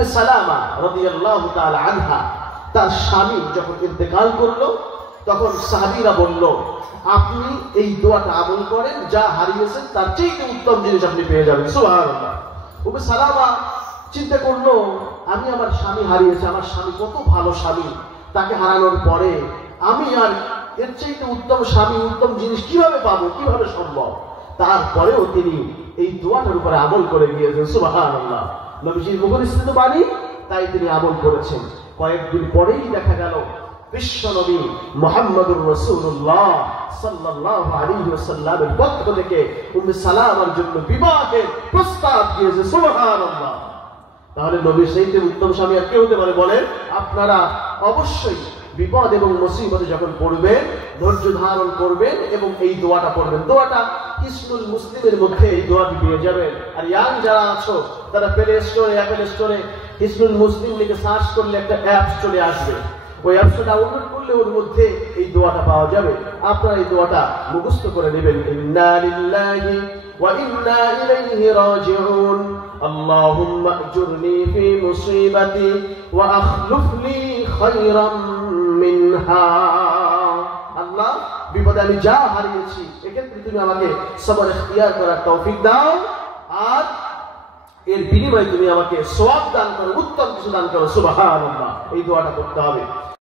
উম্মে সালামা রাদিয়াল্লাহু তাআলা আনহা তার স্বামী যখন ইন্তেকাল করলো, তখন সাহাবীরা বলল, আপনি এই দোয়াটা আমল করেন, যা হারিয়েছেন তার চেয়ে উত্তম জিনিস আপনি পেয়ে যাবেন। সুবহানাল্লাহ। উম্মে সালামা চিন্তা করলো, আমি আমার স্বামী হারিয়েছি, আমার স্বামী কত ভালো স্বামী, তাকে হারানোর পরে আমি আর এর চাইতে উত্তম স্বামী, উত্তম জিনিস কিভাবে পাবো, কিভাবে সম্ভব? তারপরেও তিনি এই দোয়াটার উপরে আমল করে গিয়েছেন। সুবহানাল্লাহ। নবীজির মুখনিসৃত বাণী, তাই তিনি আমল করেছেন। কয়েকদিন পরেই দেখা গেল বিশ্ব নবী মুহাম্মদুর রাসূলুল্লাহ সাল্লাল্লাহু আলাইহি ওয়াসাল্লামের পক্ষ থেকে উম্মে সালামার জন্য বিবাহের প্রস্তাব দিয়েছে। সুবহানাল্লাহ। তাহলে নবীর চাইতে উত্তম স্বামী আর কে হতে পারে বলেন? আপনারা অবশ্যই বিপদ এবং মুসিবতে যখন পড়বেন, ধৈর্য ধারণ করবেন এবং এই দোয়াটা পড়বেন। দোয়াটা হিসনুল মুসলিমের মধ্যে এই দোয়াটি পেয়ে যাবেন। আর ইয়াং যারা আছো তারা প্লে স্টোরে, অ্যাপল স্টোরে হিসনুল মুসলিম লিখে সার্চ করলে একটা অ্যাপস চলে আসবে, ওই অ্যাপসটা ডাউনলোড করলে ওর মধ্যে এই দোয়াটা পাওয়া যাবে। আপনারা এই দোয়াটা মুখস্থ করে নেবেন। ইন্না লিল্লাহি ওয়া ইন্না ইলাইহি রাজিউন। আল্লাহুম্মা আজুরনি ফি মুসিবাতি ওয়া আখলুফনি খায়রাম মিনহা। আল্লাহ, বিপদে আমি যা হারিয়েছি এক্ষেত্রে তুমি আমাকে সবর ইখতিয়ার করার তৌফিক দাও, আর এর বিনিময়ে তুমি আমাকে সওয়াব দান করো, উত্তম কিছু দান করো। সুবহানাল্লাহ। এই দোয়াটা করতে হবে।